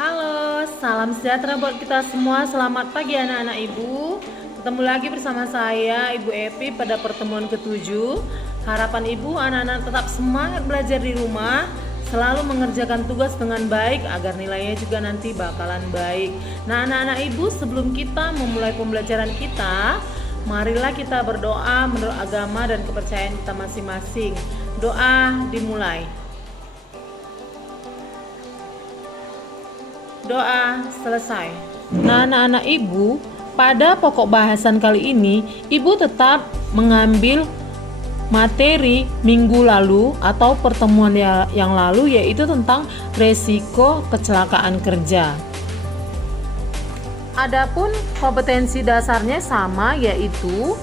Halo, salam sejahtera buat kita semua. Selamat pagi anak-anak ibu. Ketemu lagi bersama saya, Ibu Epi, pada pertemuan ke-7. Harapan ibu anak-anak tetap semangat belajar di rumah, selalu mengerjakan tugas dengan baik agar nilainya juga nanti bakalan baik. Nah anak-anak ibu, sebelum kita memulai pembelajaran kita, marilah kita berdoa menurut agama dan kepercayaan kita masing-masing. Doa dimulai. Doa selesai. Nah anak-anak ibu, pada pokok bahasan kali ini ibu tetap mengambil materi minggu lalu atau pertemuan yang lalu, yaitu tentang resiko kecelakaan kerja. Adapun kompetensi dasarnya sama, yaitu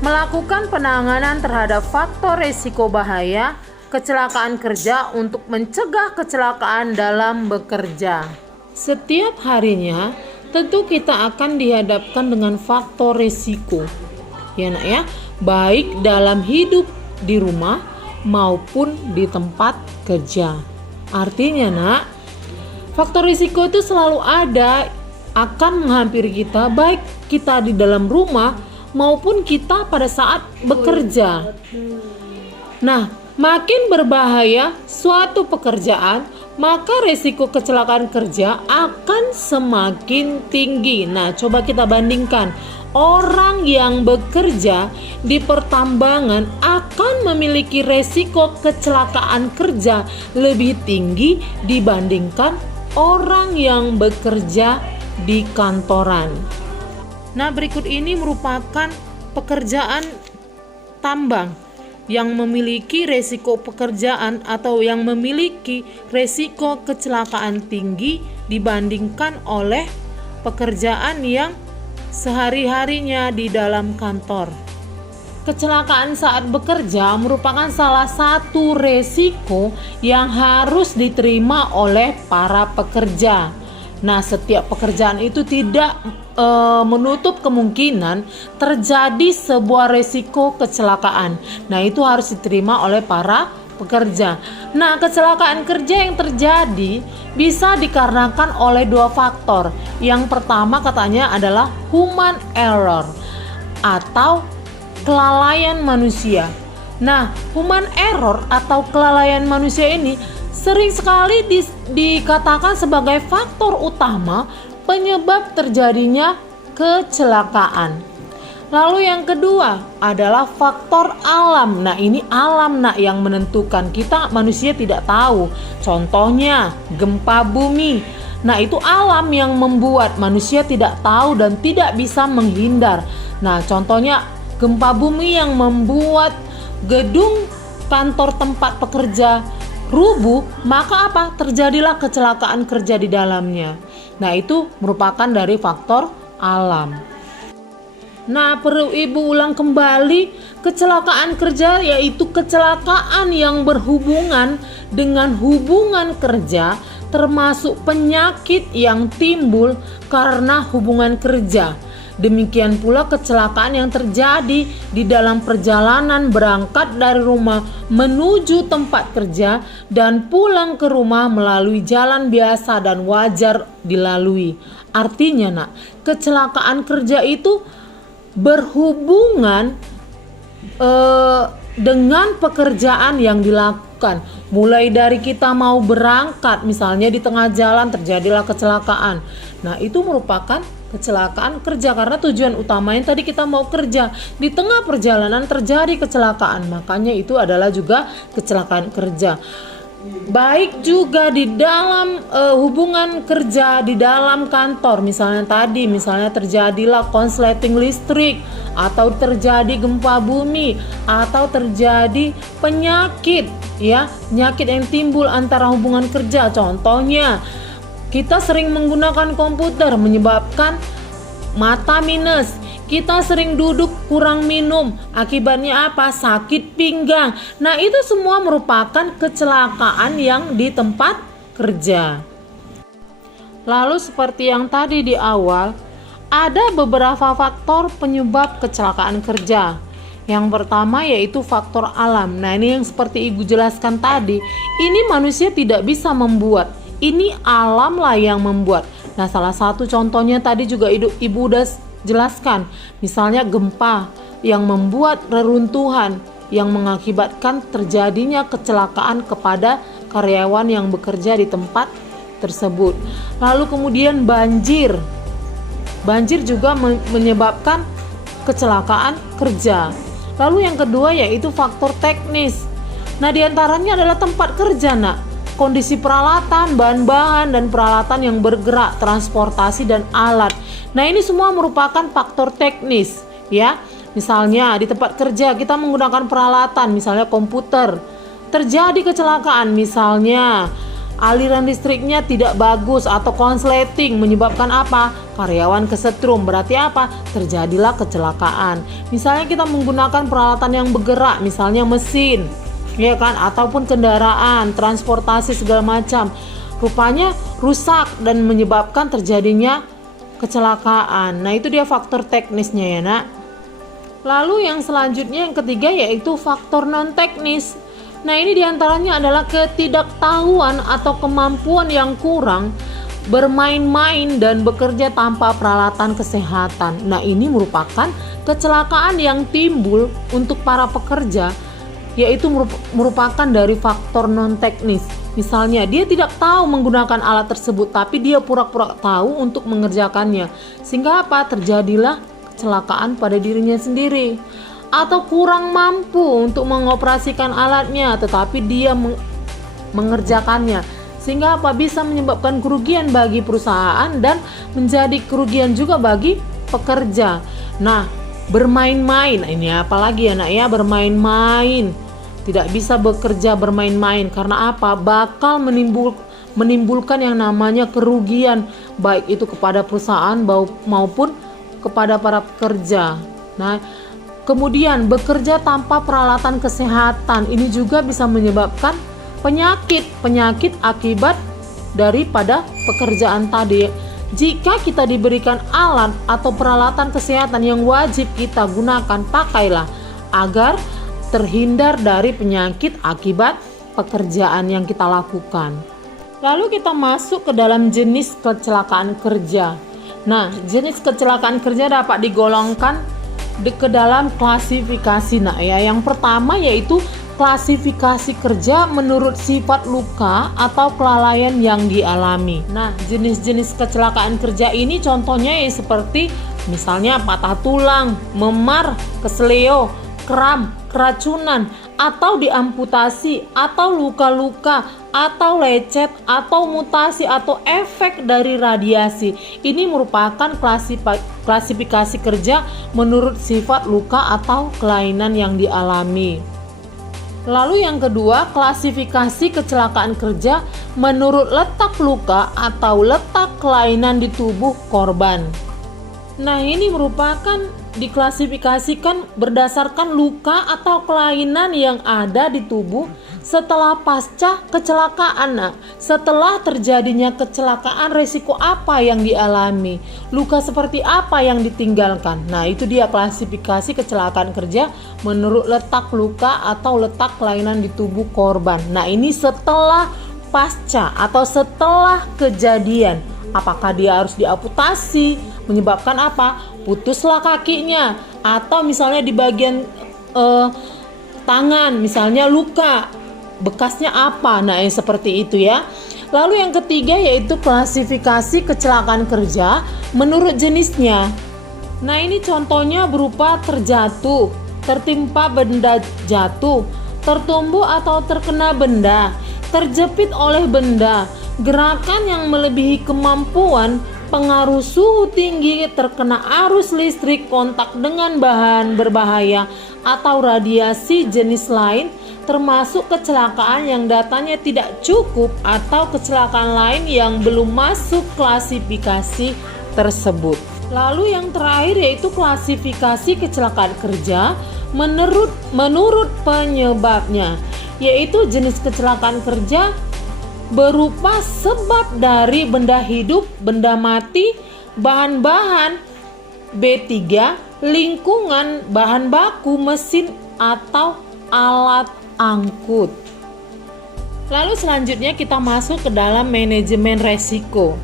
melakukan penanganan terhadap faktor resiko bahaya kecelakaan kerja untuk mencegah kecelakaan dalam bekerja. Setiap harinya tentu kita akan dihadapkan dengan faktor resiko, ya nak ya, baik dalam hidup di rumah maupun di tempat kerja. Artinya nak, faktor risiko itu selalu ada, akan menghampiri kita, baik kita di dalam rumah maupun kita pada saat bekerja. Nah, makin berbahaya suatu pekerjaan, maka resiko kecelakaan kerja akan semakin tinggi. Nah, coba kita bandingkan. Orang yang bekerja di pertambangan akan memiliki resiko kecelakaan kerja lebih tinggi dibandingkan orang yang bekerja di kantoran. Nah, berikut ini merupakan pekerjaan tambang yang memiliki resiko pekerjaan atau yang memiliki resiko kecelakaan tinggi dibandingkan oleh pekerjaan yang sehari-harinya di dalam kantor. Kecelakaan saat bekerja merupakan salah satu resiko yang harus diterima oleh para pekerja. Nah, setiap pekerjaan itu tidak menutup kemungkinan terjadi sebuah resiko kecelakaan. Nah, itu harus diterima oleh para pekerja. Nah, kecelakaan kerja yang terjadi bisa dikarenakan oleh dua faktor. Yang pertama katanya adalah human error atau kelalaian manusia. Nah, human error atau kelalaian manusia ini sering sekali dikatakan sebagai faktor utama penyebab terjadinya kecelakaan. Lalu yang kedua adalah faktor alam. Nah, ini alam nak yang menentukan, kita manusia tidak tahu. Contohnya gempa bumi. Nah, itu alam yang membuat, manusia tidak tahu dan tidak bisa menghindar. Nah, contohnya gempa bumi yang membuat gedung kantor tempat pekerja rubuh, maka apa? Terjadilah kecelakaan kerja di dalamnya. Nah, itu merupakan dari faktor alam. Nah, perlu ibu ulang kembali, kecelakaan kerja yaitu kecelakaan yang berhubungan dengan hubungan kerja, termasuk penyakit yang timbul karena hubungan kerja. Demikian pula kecelakaan yang terjadi di dalam perjalanan berangkat dari rumah menuju tempat kerja dan pulang ke rumah melalui jalan biasa dan wajar dilalui. Artinya nak, kecelakaan kerja itu berhubungan dengan pekerjaan yang dilakukan. Mulai dari kita mau berangkat, misalnya di tengah jalan terjadilah kecelakaan. Nah, itu merupakan kecelakaan kerja karena tujuan utamanya tadi kita mau kerja. Di tengah perjalanan terjadi kecelakaan, makanya itu adalah juga kecelakaan kerja. Baik juga di dalam hubungan kerja di dalam kantor, misalnya terjadilah konsleting listrik, atau terjadi gempa bumi, atau terjadi penyakit, ya, penyakit yang timbul antara hubungan kerja. Contohnya kita sering menggunakan komputer menyebabkan mata minus. Kita sering duduk kurang minum, akibatnya apa? Sakit pinggang. Nah, itu semua merupakan kecelakaan yang di tempat kerja. Lalu seperti yang tadi di awal, ada beberapa faktor penyebab kecelakaan kerja. Yang pertama yaitu faktor alam. Nah, ini yang seperti Ibu jelaskan tadi, ini manusia tidak bisa membuat. Ini alamlah yang membuat. Nah, salah satu contohnya tadi juga Ibu udah jelaskan. Misalnya gempa yang membuat reruntuhan yang mengakibatkan terjadinya kecelakaan kepada karyawan yang bekerja di tempat tersebut. Lalu kemudian banjir. Banjir juga menyebabkan kecelakaan kerja. Lalu yang kedua yaitu faktor teknis. Nah, diantaranya adalah tempat kerja, kondisi peralatan, bahan-bahan, dan peralatan yang bergerak, transportasi, dan alat. Nah, ini semua merupakan faktor teknis, ya. Misalnya di tempat kerja kita menggunakan peralatan, misalnya komputer. Terjadi kecelakaan, misalnya aliran listriknya tidak bagus atau konsleting, menyebabkan apa? Karyawan kesetrum. Berarti apa? Terjadilah kecelakaan. Misalnya kita menggunakan peralatan yang bergerak, misalnya mesin, ya kan, ataupun kendaraan, transportasi segala macam, rupanya rusak dan menyebabkan terjadinya kecelakaan. Nah, itu dia faktor teknisnya, ya nak. Lalu yang selanjutnya, yang ketiga, yaitu faktor non teknis. Nah, ini diantaranya adalah ketidaktahuan atau kemampuan yang kurang bermain-main dan bekerja tanpa peralatan kesehatan. Nah, ini merupakan kecelakaan yang timbul untuk para pekerja, yaitu merupakan dari faktor non teknis. Misalnya dia tidak tahu menggunakan alat tersebut, tapi dia pura-pura tahu untuk mengerjakannya, sehingga apa? Terjadilah kecelakaan pada dirinya sendiri. Atau kurang mampu untuk mengoperasikan alatnya, tetapi dia mengerjakannya, sehingga apa? Bisa menyebabkan kerugian bagi perusahaan dan menjadi kerugian juga bagi pekerja. Nah, bermain-main, ini apalagi ya nak ya, bermain-main. Tidak bisa bekerja bermain-main, karena apa? Bakal menimbulkan yang namanya kerugian, baik itu kepada perusahaan maupun kepada para pekerja. Nah, kemudian bekerja tanpa peralatan kesehatan, ini juga bisa menyebabkan penyakit akibat daripada pekerjaan tadi. Jika kita diberikan alat atau peralatan kesehatan yang wajib kita gunakan, pakailah agar terhindar dari penyakit akibat pekerjaan yang kita lakukan. Lalu kita masuk ke dalam jenis kecelakaan kerja. Nah, jenis kecelakaan kerja dapat digolongkan ke dalam klasifikasi. Nah, ya, yang pertama yaitu klasifikasi kerja menurut sifat luka atau kelalaian yang dialami. Nah, jenis-jenis kecelakaan kerja ini contohnya ya seperti misalnya patah tulang, memar, kesleo, kram, keracunan, atau diamputasi, atau luka-luka, atau lecet, atau mutasi, atau efek dari radiasi. Ini merupakan klasifikasi kerja menurut sifat luka atau kelainan yang dialami. Lalu yang kedua, klasifikasi kecelakaan kerja menurut letak luka atau letak kelainan di tubuh korban. Nah, ini merupakan diklasifikasikan berdasarkan luka atau kelainan yang ada di tubuh setelah pasca kecelakaan. Nah, setelah terjadinya kecelakaan, resiko apa yang dialami, luka seperti apa yang ditinggalkan. Nah, itu dia klasifikasi kecelakaan kerja menurut letak luka atau letak kelainan di tubuh korban. Nah, ini setelah pasca atau setelah kejadian. Apakah dia harus diamputasi, menyebabkan apa? Putuslah kakinya, atau misalnya di bagian tangan, misalnya luka, bekasnya apa? Nah, seperti itu ya. Lalu yang ketiga yaitu klasifikasi kecelakaan kerja menurut jenisnya. Nah, ini contohnya berupa terjatuh, tertimpa benda jatuh, tertumbuh atau terkena benda, terjepit oleh benda, gerakan yang melebihi kemampuan, pengaruh suhu tinggi, terkena arus listrik, kontak dengan bahan berbahaya, atau radiasi jenis lain, termasuk kecelakaan yang datanya tidak cukup atau kecelakaan lain yang belum masuk klasifikasi tersebut. Lalu yang terakhir yaitu klasifikasi kecelakaan kerja menurut penyebabnya, yaitu jenis kecelakaan kerja berupa sebab dari benda hidup, benda mati, bahan-bahan, B3, lingkungan, bahan baku, mesin, atau alat angkut. Lalu selanjutnya kita masuk ke dalam manajemen resiko.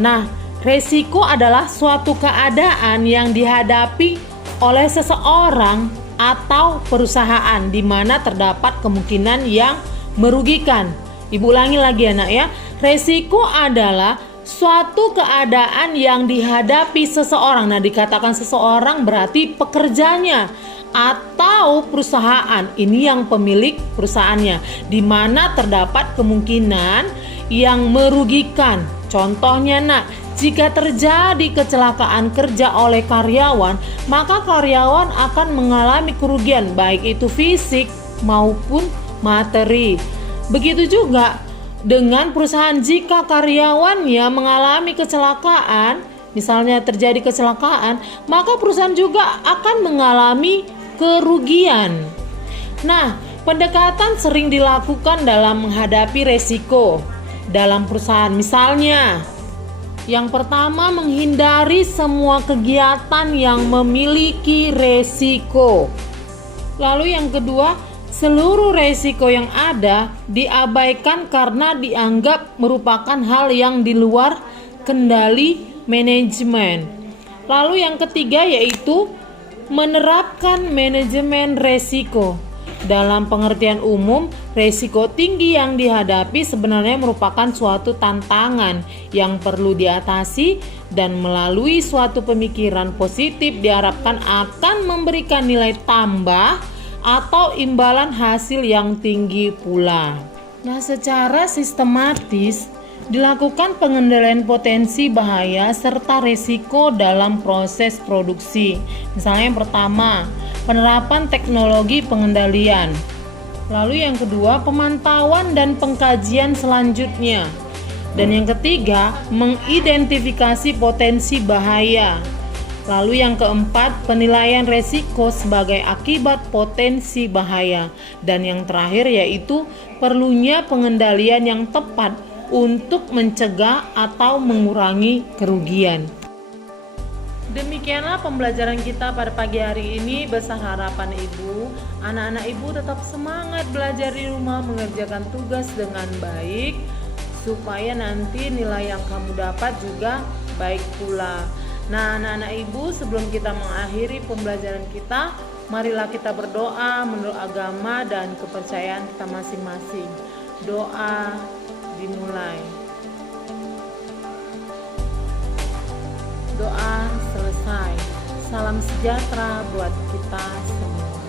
Nah, resiko adalah suatu keadaan yang dihadapi oleh seseorang atau perusahaan di mana terdapat kemungkinan yang merugikan. Ibu ulangi lagi ya nak ya. Resiko adalah suatu keadaan yang dihadapi seseorang. Nah, dikatakan seseorang berarti pekerjanya atau perusahaan. Ini yang pemilik perusahaannya, di mana terdapat kemungkinan yang merugikan. Contohnya nak, jika terjadi kecelakaan kerja oleh karyawan, maka karyawan akan mengalami kerugian baik itu fisik maupun materi. Begitu juga dengan perusahaan, jika karyawannya mengalami kecelakaan, misalnya terjadi kecelakaan, maka perusahaan juga akan mengalami kerugian. Nah, pendekatan sering dilakukan dalam menghadapi resiko dalam perusahaan. Misalnya, yang pertama, menghindari semua kegiatan yang memiliki resiko. Lalu yang kedua, seluruh resiko yang ada diabaikan karena dianggap merupakan hal yang di luar kendali manajemen. Lalu yang ketiga yaitu menerapkan manajemen resiko. Dalam pengertian umum, resiko tinggi yang dihadapi sebenarnya merupakan suatu tantangan yang perlu diatasi, dan melalui suatu pemikiran positif diharapkan akan memberikan nilai tambah atau imbalan hasil yang tinggi pula. Nah, secara sistematis dilakukan pengendalian potensi bahaya serta risiko dalam proses produksi. Misalnya yang pertama, penerapan teknologi pengendalian. Lalu yang kedua, pemantauan dan pengkajian selanjutnya. Dan yang ketiga, mengidentifikasi potensi bahaya. Lalu yang keempat, penilaian resiko sebagai akibat potensi bahaya. Dan yang terakhir yaitu perlunya pengendalian yang tepat untuk mencegah atau mengurangi kerugian. Demikianlah pembelajaran kita pada pagi hari ini. Besar harapan ibu, anak-anak ibu tetap semangat belajar di rumah, mengerjakan tugas dengan baik, supaya nanti nilai yang kamu dapat juga baik pula. Nah, anak-anak ibu, sebelum kita mengakhiri pembelajaran kita, marilah kita berdoa menurut agama dan kepercayaan kita masing-masing. Doa dimulai. Doa selesai. Salam sejahtera buat kita semua.